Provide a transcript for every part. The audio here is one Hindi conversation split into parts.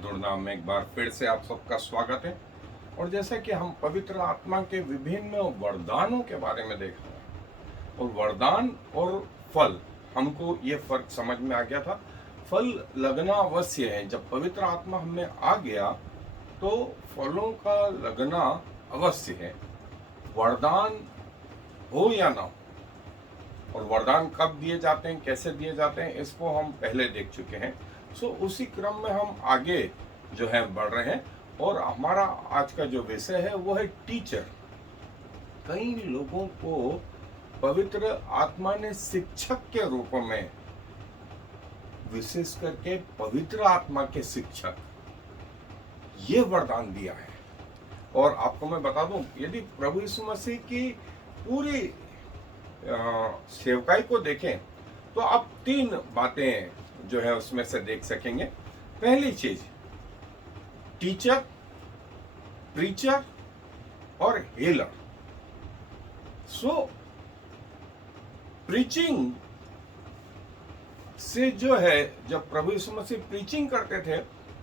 मधुर नाम में एक बार फिर से आप सबका स्वागत है। और जैसे कि हम पवित्र आत्मा के विभिन्न वरदानों के बारे में देख रहे हैं, और वरदान और फल, हमको ये फर्क समझ में आ गया था। फल लगना अवश्य है। जब पवित्र आत्मा हमें आ गया तो फलों का लगना अवश्य है, वरदान हो या ना हो। और वरदान कब दिए जाते हैं, कैसे दिए जाते हैं, इसको हम पहले देख चुके हैं। सो उसी क्रम में हम आगे जो है बढ़ रहे हैं। और हमारा आज का जो विषय है वो है टीचर। कई लोगों को पवित्र आत्मा ने शिक्षक के रूप में, विशेष करके पवित्र आत्मा के शिक्षक, ये वरदान दिया है। और आपको मैं बता दूं, यदि प्रभु यीशु मसीह की पूरी सेवकाई को देखें तो आप तीन बातें जो है उसमें से देख सकेंगे। पहली चीज, टीचर, प्रीचर और हीलर। सो प्रीचिंग से जो है, जब प्रभु यीशु मसीह प्रीचिंग करते थे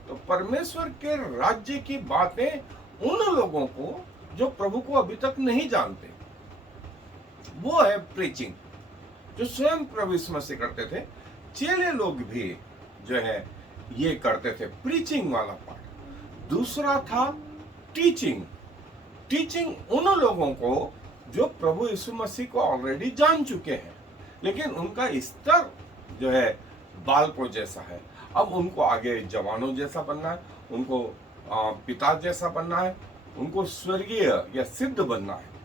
तो परमेश्वर के राज्य की बातें उन लोगों को जो प्रभु को अभी तक नहीं जानते, वो है प्रीचिंग, जो स्वयं प्रभु यीशु मसीह करते थे। चेले लोग भी जो है ये करते थे, प्रीचिंग वाला पार्ट। दूसरा था टीचिंग। टीचिंग उन लोगों को जो प्रभु यीशु मसीह को ऑलरेडी जान चुके हैं, लेकिन उनका स्तर जो है बालकों जैसा है। अब उनको आगे जवानों जैसा बनना है, उनको पिता जैसा बनना है, उनको स्वर्गीय या सिद्ध बनना है।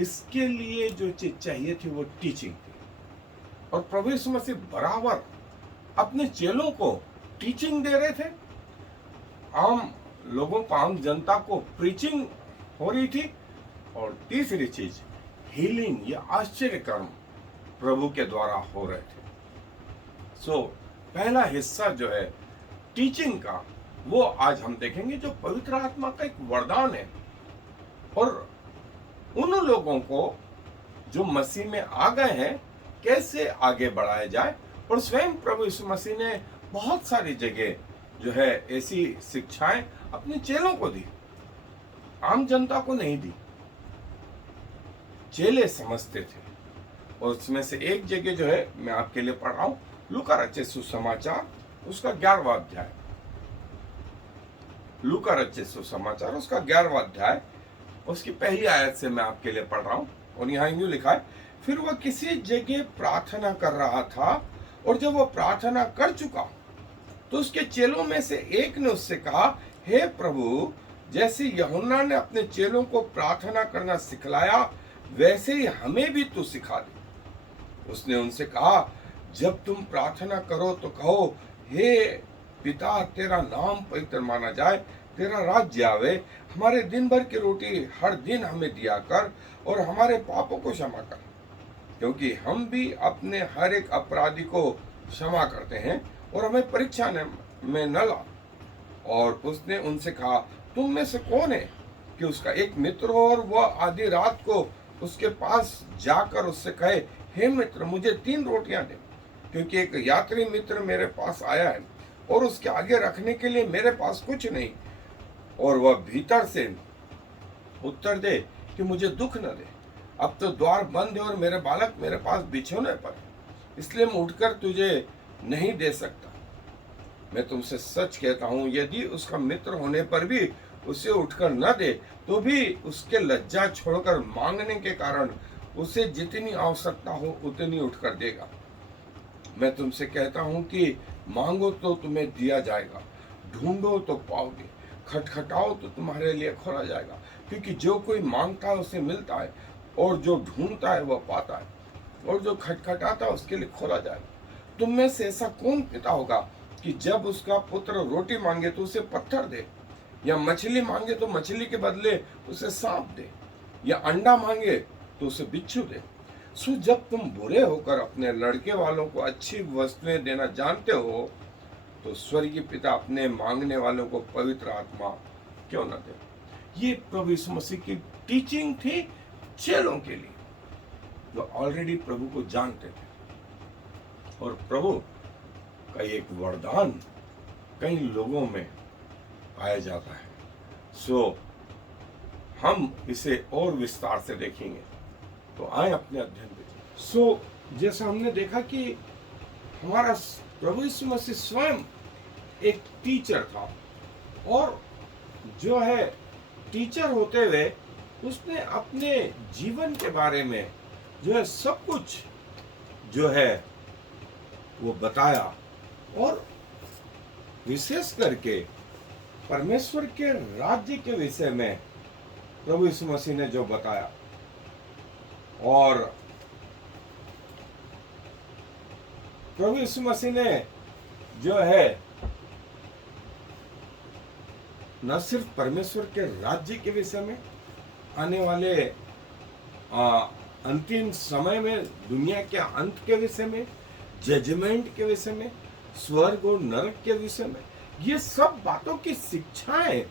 इसके लिए जो चीज चाहिए थी वो टीचिंग थी। और प्रभु यीशु मसीह बराबर अपने चेलों को टीचिंग दे रहे थे। आम लोगों को, आम जनता को प्रीचिंग हो रही थी। और तीसरी चीज, हीलिंग या आश्चर्य कर्म प्रभु के द्वारा हो रहे थे। सो पहला हिस्सा जो है टीचिंग का, वो आज हम देखेंगे, जो पवित्र आत्मा का एक वरदान है। और उन लोगों को जो मसीह में आ गए हैं, कैसे आगे बढ़ाया जाए। और स्वयं प्रभु यीशु मसीह ने बहुत सारी जगह जो है ऐसी शिक्षाएं अपने चेलों को दी, आम जनता को नहीं दी। चेले समझते थे। और उसमें से एक जगह जो है मैं आपके लिए पढ़ रहा हूं, लूका रचित सुसमाचार उसका 11वां अध्याय। लूका रचित सुसमाचार उसका 11वां अध्याय, उसकी पहली आयत से मैं आपके लिए पढ़ रहा हूं। और यहाँ यूं लिखा है, फिर वह किसी जगह प्रार्थना कर रहा था, और जब वह प्रार्थना कर चुका तो उसके चेलों में से एक ने उससे कहा, हे प्रभु, जैसे यूहन्ना ने अपने चेलों को प्रार्थना करना सिखलाया, वैसे ही हमें भी तू सिखा दे। उसने उनसे कहा, जब तुम प्रार्थना करो तो कहो, हे पिता, तेरा नाम पवित्र माना जाए, तेरा राज्य आवे, हमारे दिन भर की रोटी हर दिन हमें दिया कर, और हमारे पापों को क्षमा कर, क्योंकि हम भी अपने हर एक अपराधी को क्षमा करते हैं, और हमें परीक्षा में न ला। और उसने उनसे कहा, तुम में से कौन है कि उसका एक मित्र हो और वह आधी रात को उसके पास जाकर उससे कहे, हे मित्र, मुझे 3 रोटियां दे, क्योंकि एक यात्री मित्र मेरे पास आया है और उसके आगे रखने के लिए मेरे पास कुछ नहीं। और वह भीतर से उत्तर दे कि मुझे दुख न दे, अब तो द्वार बंद है और मेरे बालक मेरे पास बिछोने पर, इसलिए मैं उठकर तुझे नहीं दे सकता। मैं तुमसे सच कहता हूं, यदि उसका मित्र होने पर भी उसे उठकर न दे, तो भी उसके लज्जा छोड़कर मांगने के कारण उसे जितनी आवश्यकता हो उतनी उठकर देगा। मैं तुमसे कहता हूं कि मांगो तो तुम्हें दिया जाएगा, ढूंढो तो पाओगे, खटखटाओ तो तुम्हारे लिए खोला जाएगा। क्योंकि जो कोई मांगता है उसे मिलता है, और जो ढूंढता है वह पाता है, और जो खटखटाता है उसके लिए खोला जाएगा। तुम में से ऐसा कौन पिता होगा कि जब उसका पुत्र रोटी मांगे तो उसे पत्थर दे, या मछली मांगे तो मछली के बदले उसे सांप दे, या अंडा मांगे तो उसे बिच्छू दे। सो जब तुम बुरे होकर अपने लड़के वालों को अच्छी वस्तुएं देना जानते हो, तो स्वर्गीय पिता अपने मांगने वालों को पवित्र आत्मा क्यों न दे। ये प्रभु यीशु मसीह की टीचिंग थी चेलों के लिए, जो ऑलरेडी प्रभु को जानते थे। और प्रभु का एक वरदान कई लोगों में पाया जाता है। सो हम इसे और विस्तार से देखेंगे, तो आए अपने अध्ययन पे। सो जैसा हमने देखा कि हमारा प्रभु यीशु मसीह स्वयं एक टीचर था, और जो है टीचर होते हुए उसने अपने जीवन के बारे में जो है सब कुछ जो है वो बताया, और विशेष करके परमेश्वर के राज्य के विषय में प्रभु यीशु मसीह ने जो बताया। और प्रभु यीशु मसीह ने जो है न सिर्फ परमेश्वर के राज्य के विषय में, आने वाले अंतिम समय में दुनिया के अंत के विषय में, जजमेंट के विषय में, स्वर्ग और नरक के विषय में, ये सब बातों की शिक्षाएं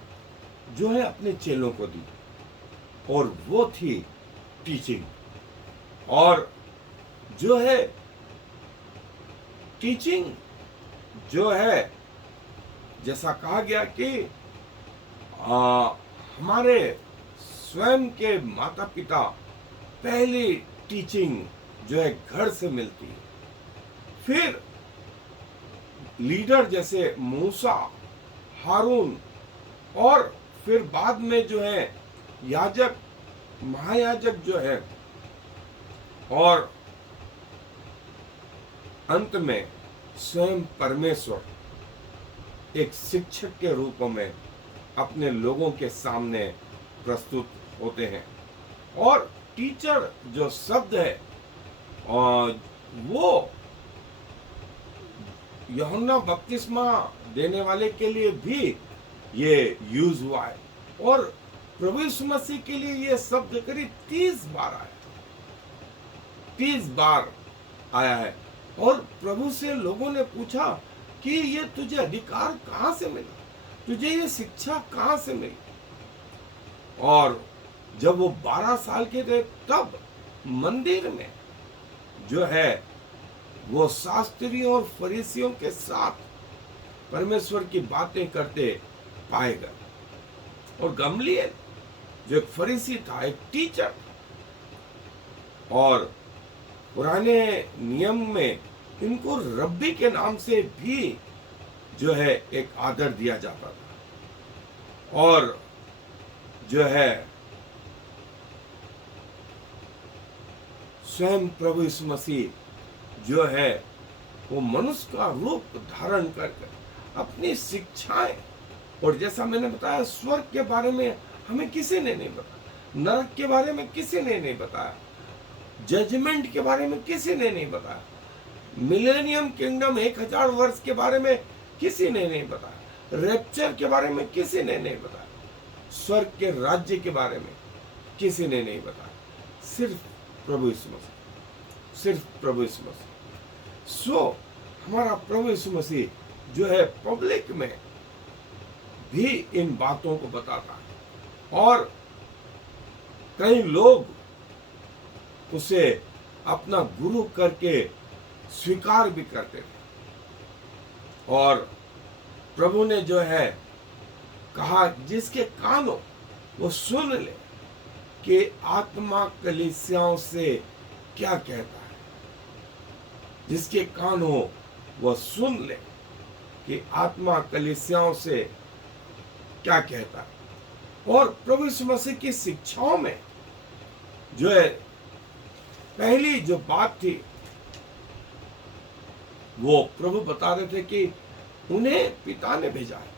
जो है अपने चेलों को दी, और वो थी टीचिंग। और जो है टीचिंग जो है, जैसा कहा गया कि हमारे स्वयं के माता पिता पहली टीचिंग जो है घर से मिलती है, फिर लीडर जैसे मूसा, हारून, और फिर बाद में जो है याजक, महायाजक जो है, और अंत में स्वयं परमेश्वर एक शिक्षक के रूप में अपने लोगों के सामने प्रस्तुत होते हैं। और टीचर जो शब्द है वो यूहन्ना बपतिस्मा देने वाले के लिए भी ये यूज हुआ है, और प्रभु यीशु मसीह के लिए ये शब्द करीब 30 बार आया, 30 बार आया है। और प्रभु से लोगों ने पूछा कि ये तुझे अधिकार कहां से मिला, तुझे ये शिक्षा कहां से मिली। और जब वो 12 साल के थे तब मंदिर में जो है वो शास्त्रियों और फरीसियों के साथ परमेश्वर की बातें करते पाए गए। और गमलीएल जो एक फरीसी था, एक टीचर था, और पुराने नियम में इनको रब्बी के नाम से भी जो है एक आदर दिया जाता था। और जो है स्वयं प्रभु यीशु मसीह जो है वो मनुष्य का रूप धारण करके अपनी शिक्षाएं, और जैसा मैंने बताया स्वर्ग के बारे में हमें किसी ने नहीं बताया, नरक के बारे में किसी ने नहीं बताया, जजमेंट के बारे में किसी ने नहीं बताया, मिलेनियम किंगडम 1000 वर्ष के बारे में किसी ने नहीं बताया, रैप्चर के बारे में किसी ने नहीं बताया, स्वर्ग के राज्य के बारे में किसी ने नहीं बताया, सिर्फ प्रभु यीशु मसीह, सिर्फ प्रभु यीशु मसीह। सो हमारा प्रभु यीशु मसीह जो है पब्लिक में भी इन बातों को बताता है, और कई लोग उसे अपना गुरु करके स्वीकार भी करते थे। और प्रभु ने जो है कहा जिसके कान हो वो सुन ले कि आत्मा कलीसियाओं से क्या कहता है, जिसके कान हो वह सुन ले कि आत्मा कलीसियाओं से क्या कहता है। और प्रभु यीशु मसीह की शिक्षाओं में जो है पहली जो बात थी वो प्रभु बता रहे थे कि उन्हें पिता ने भेजा है,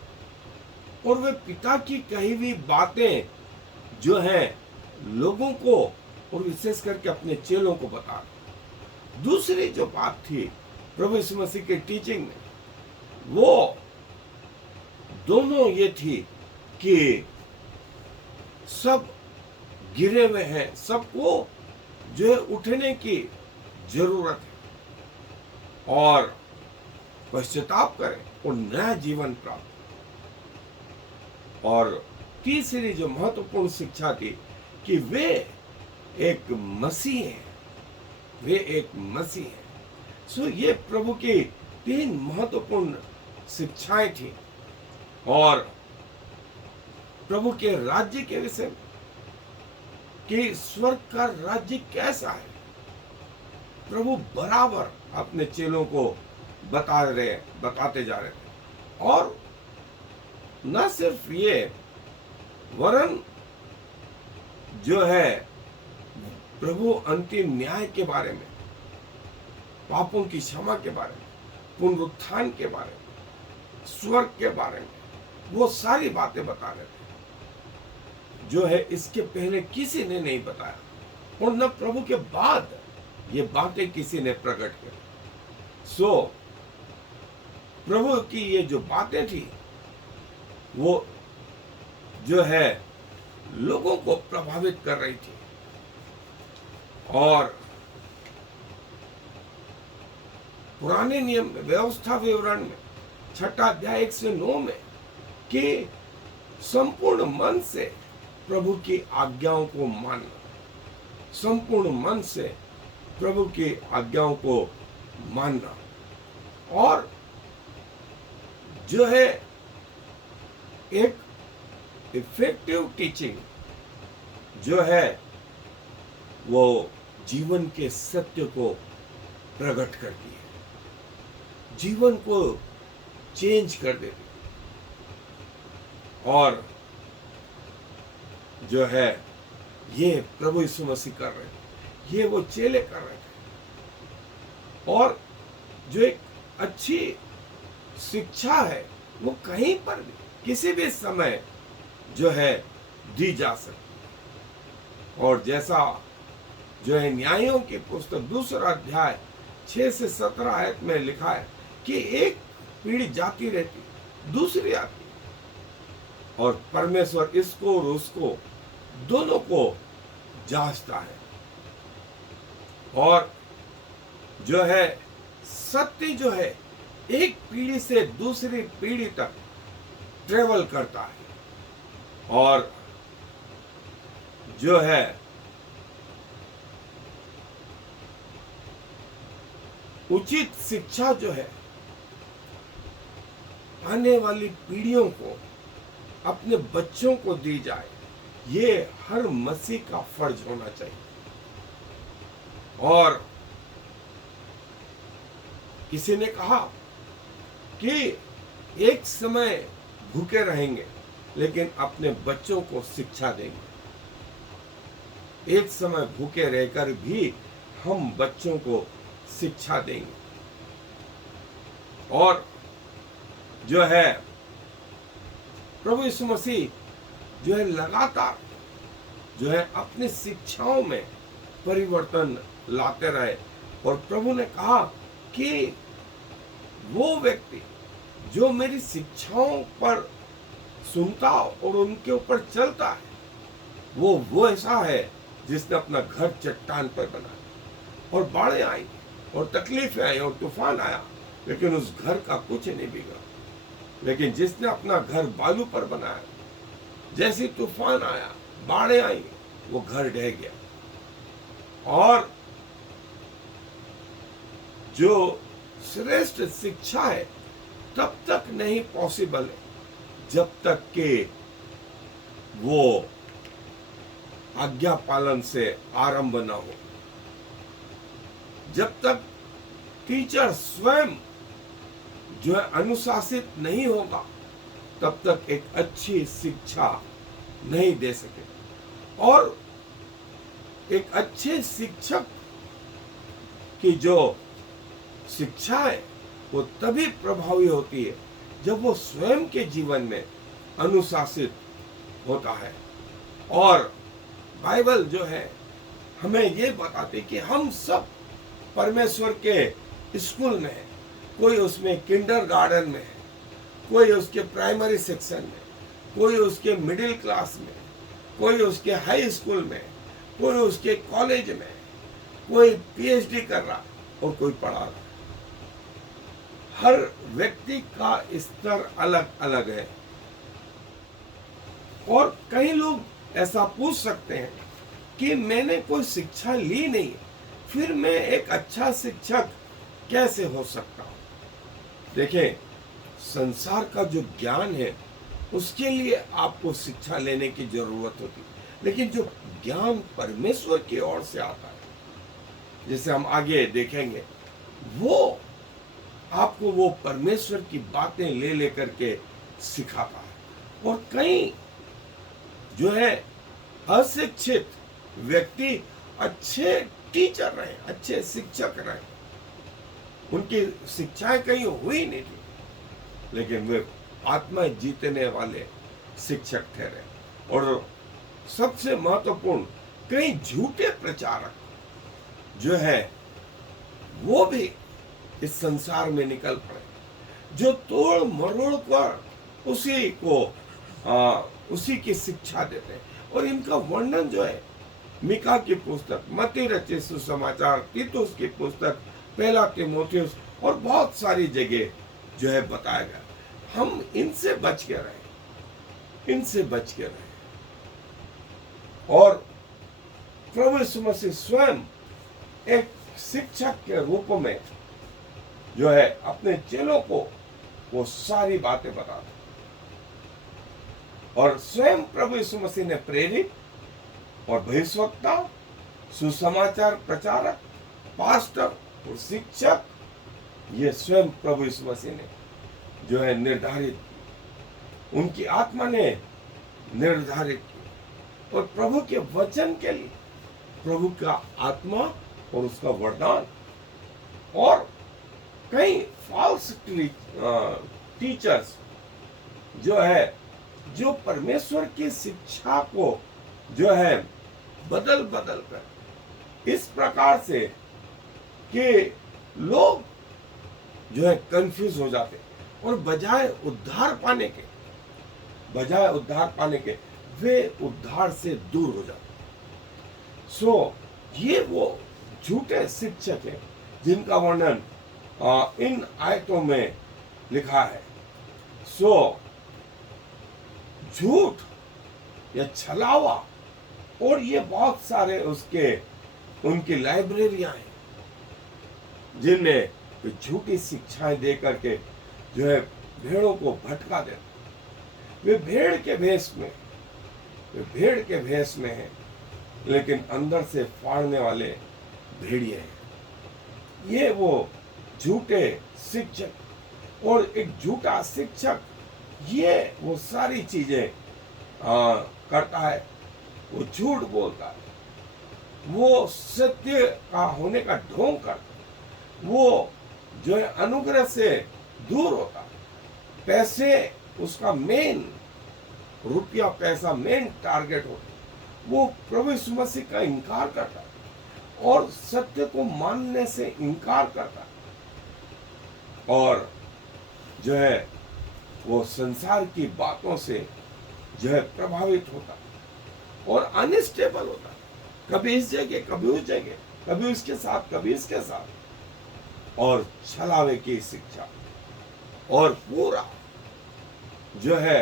और वे पिता की कही हुई बातें जो हैं लोगों को और विशेष करके अपने चेलों को बता रहे। दूसरी जो बात थी प्रभु यीशु मसीह के टीचिंग में वो दोनों ये थी कि सब गिरे हुए हैं, सबको जो है उठने की जरूरत है और पश्चाताप करें और नया जीवन प्राप्त। और तीसरी जो महत्वपूर्ण शिक्षा थी कि वे एक मसीह हैं, वे एक मसीह हैं। सो ये प्रभु की तीन महत्वपूर्ण शिक्षाएं थी। और प्रभु के राज्य के विषय में कि स्वर्ग का राज्य कैसा है। प्रभु बराबर अपने चेलों को बताते जा रहे थे। और न सिर्फ ये, वरन जो है प्रभु अंतिम न्याय के बारे में, पापों की क्षमा के बारे में, पुनरुत्थान के बारे में, स्वर्ग के बारे में, वो सारी बातें बता रहे थे जो है इसके पहले किसी ने नहीं बताया, और न प्रभु के बाद ये बातें किसी ने प्रकट की। सो प्रभु की ये जो बातें थी वो जो है लोगों को प्रभावित कर रही थी। और पुराने नियम में, व्यवस्था विवरण में 6 अध्याय 1 से 9 में कि संपूर्ण मन से प्रभु की आज्ञाओं को मानना, संपूर्ण मन से प्रभु की आज्ञाओं को मानना, और जो है एक इफेक्टिव टीचिंग जो है वो जीवन के सत्य को प्रकट करती है, जीवन को चेंज कर देती है। और जो है ये प्रभु यीशु मसीह कर रहे थे, ये वो चेले कर रहे थे। और जो एक अच्छी शिक्षा है वो कहीं पर भी किसी भी समय जो है दी जा सकती। और जैसा जो है न्यायों की पुस्तक 2 अध्याय 6 से 17 आयत में लिखा है कि एक पीढ़ी जाती रहती, दूसरी आती, और परमेश्वर इसको और उसको दोनों को जांचता है। और जो है सत्य जो है एक पीढ़ी से दूसरी पीढ़ी तक ट्रेवल करता है। और जो है उचित शिक्षा जो है आने वाली पीढ़ियों को, अपने बच्चों को दी जाए, ये हर मसीह का फर्ज होना चाहिए। और किसी ने कहा कि एक समय भूखे रहेंगे लेकिन अपने बच्चों को शिक्षा देंगे। एक समय भूखे रहकर भी हम बच्चों को शिक्षा देंगे। और जो है प्रभु यीशु मसीह जो है लगातार जो है अपनी शिक्षाओं में परिवर्तन लाते रहे। और प्रभु ने कहा कि वो व्यक्ति जो मेरी शिक्षाओं पर सुनता और उनके ऊपर चलता है, वो ऐसा है जिसने अपना घर चट्टान पर बनाया। और बाढ़ें आई और तकलीफें आई और तूफान आया, लेकिन उस घर का कुछ नहीं बिगड़ा। लेकिन जिसने अपना घर बालू पर बनाया, जैसे तूफान आया, बाढ़ें आई, वो घर ढह गया। और जो श्रेष्ठ शिक्षा है तब तक नहीं पॉसिबल है जब तक कि वो आज्ञा पालन से आरंभ न हो। जब तक टीचर स्वयं जो है अनुशासित नहीं होगा तब तक एक अच्छी शिक्षा नहीं दे सके। और एक अच्छे शिक्षक की जो शिक्षा है वो तभी प्रभावी होती है जब वो स्वयं के जीवन में अनुशासित होता है। और बाइबल जो है हमें ये बताती कि हम सब परमेश्वर के स्कूल में है। कोई उसमें किंडरगार्टन में है, कोई उसके प्राइमरी सेक्शन में, कोई उसके मिडिल क्लास में, कोई उसके हाई स्कूल में, कोई उसके कॉलेज में, कोई पीएचडी कर रहा और कोई पढ़ा रहा। हर व्यक्ति का स्तर अलग अलग है। और कई लोग ऐसा पूछ सकते हैं कि मैंने कोई शिक्षा ली नहीं, फिर मैं एक अच्छा शिक्षक कैसे हो सकता हूं? देखें, संसार का जो ज्ञान है उसके लिए आपको शिक्षा लेने की जरूरत होती है। लेकिन जो ज्ञान परमेश्वर की ओर से आता है, जैसे हम आगे देखेंगे, वो आपको वो परमेश्वर की बातें ले लेकर के सिखाता है। और कई जो है अशिक्षित व्यक्ति अच्छे टीचर रहे, अच्छे शिक्षक रहे, उनकी शिक्षाएं कहीं हुई नहीं थी, लेकिन वे आत्मा जीतने वाले शिक्षक ठहरे। और सबसे महत्वपूर्ण, कई झूठे प्रचारक जो है वो भी इस संसार में निकल पड़े, जो तोड़ मरोड़ कर उसी की शिक्षा देते हैं। और इनका वर्णन जो है मीका की पुस्तक, मत्ती रचित सुसमाचार, तीतुस की पुस्तक, पहला तीमुथियुस और बहुत सारी जगह जो है बताया गया। हम इनसे बच के रहे, इनसे बच के रहे। और प्रभु यीशु मसीह स्वयं एक शिक्षक के रूप में जो है अपने चेलों को वो सारी बातें बताते। और स्वयं प्रभु यीशु मसीह ने प्रेरित और भविष्यवक्ता, सुसमाचार प्रचारक, पास्टर और शिक्षक, ये स्वयं प्रभु यीशु मसीह ने जो है निर्धारित, उनकी आत्मा ने निर्धारित की। और प्रभु के वचन के लिए प्रभु का आत्मा और उसका वरदान। और कई फॉल्स टीचर्स जो है, जो परमेश्वर की शिक्षा को जो है बदल बदल कर इस प्रकार से कि लोग जो है कंफ्यूज हो जाते, और बजाय उद्धार पाने के वे उद्धार से दूर हो जाते। ये वो झूठे शिक्षक हैं जिनका वर्णन इन आयतों में लिखा है। झूठ या छलावा, और ये बहुत सारे उनकी लाइब्रेरियां हैं जिनमें झूठी शिक्षाएं दे करके जो है भेड़ों को भटका देते। वे भेड़ के भेष में हैं, लेकिन अंदर से फाड़ने वाले भेड़िए हैं। ये वो झूठे शिक्षक। और एक झूठा शिक्षक ये वो सारी चीजें करता है, वो झूठ बोलता है, वो सत्य का होने का ढोंग करता है, वो जो है अनुग्रह से दूर होता है। पैसे उसका रुपया पैसा मेन टारगेट होता है। वो प्रभु यीशु मसीह का इनकार करता है और सत्य को मानने से इनकार करता है, और जो है वो संसार की बातों से जो है प्रभावित होता है और अनस्टेबल होता है, कभी इस जगह कभी उस जगह, कभी उसके साथ कभी इसके साथ, और छलावे की शिक्षा, और पूरा जो है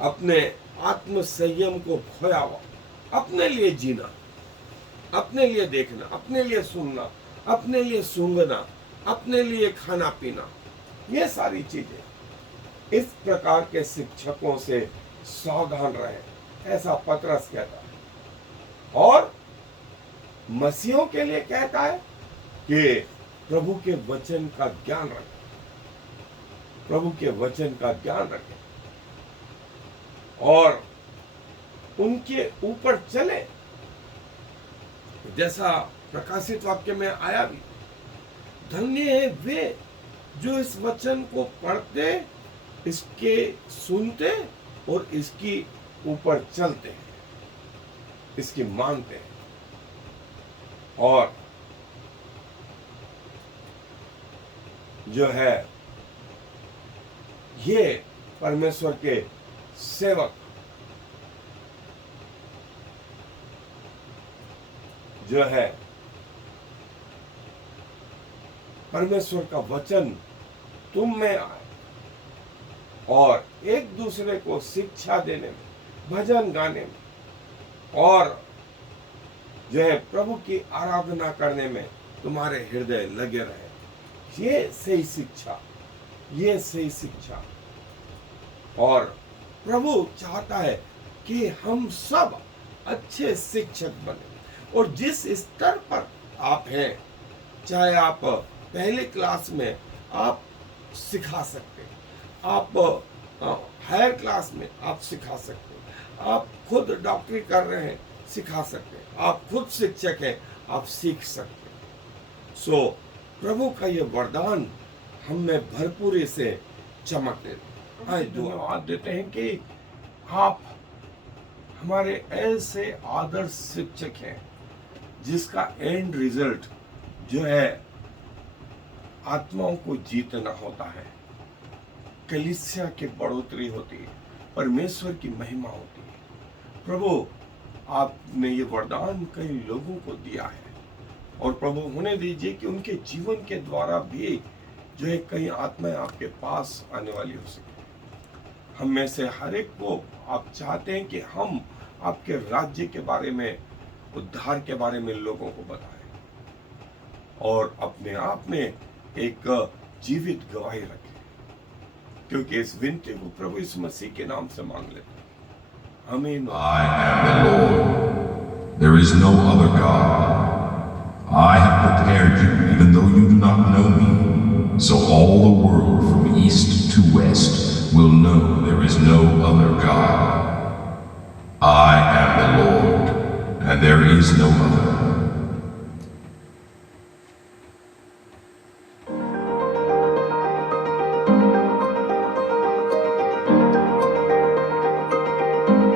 अपने आत्म संयम को खोया हुआ, अपने लिए जीना, अपने लिए देखना, अपने लिए सुनना, अपने लिए सूंघना, अपने लिए खाना पीना, ये सारी चीजें। इस प्रकार के शिक्षकों से सावधान रहे, ऐसा पतरस कहता है। और मसीहों के लिए कहता है कि प्रभु के वचन का ज्ञान रखें, प्रभु के वचन का ज्ञान रखें और उनके ऊपर चले, जैसा प्रकाशित वाक्य में आया भी, धन्य है वे जो इस वचन को पढ़ते, इसके सुनते और इसकी ऊपर चलते हैं, इसकी मानते हैं। और जो है ये परमेश्वर के सेवक जो है परमेश्वर का वचन तुम में आए और एक दूसरे को शिक्षा देने में, भजन गाने में और जो है प्रभु की आराधना करने में तुम्हारे हृदय लगे रहे। ये सही शिक्षा, ये सही शिक्षा। और प्रभु चाहता है कि हम सब अच्छे शिक्षक बने, और जिस स्तर पर आप हैं, चाहे आप पहले क्लास में आप सिखा सकते हैं, आप हायर क्लास में आप सिखा सकते हैं, आप खुद डॉक्टरी कर रहे हैं सिखा सकते हैं, आप खुद शिक्षक हैं आप सीख सकते हैं। सो प्रभु का ये वरदान हम में भरपूरी से चमक देते हैं। धन्यवाद देते हैं कि आप हमारे ऐसे आदर्श शिक्षक हैं जिसका एंड रिजल्ट जो है आत्माओं को जीतना होता है, कलीसिया की बढ़ोतरी होती है, परमेश्वर की महिमा होती है। प्रभु आपने ये वरदान कई लोगों को दिया है, और प्रभु होने दीजिए कि उनके जीवन के द्वारा भी जो है कई आत्माएं आपके पास आने वाली हो सके। हम में से हर एक को आप चाहते हैं कि हम आपके राज्य के बारे में, उद्धार के बारे में लोगों को बताएं, और अपने आप में एक जीवित गवाही रखें, क्योंकि इस विनती को प्रभु यीशु मसीह के नाम से मांग लेते हैं। आमीन। I am the Lord. There is no other God. I have prepared you even though you do not know me, so all the world from east to west will know there is no other God. I am the Lord, and there is no other.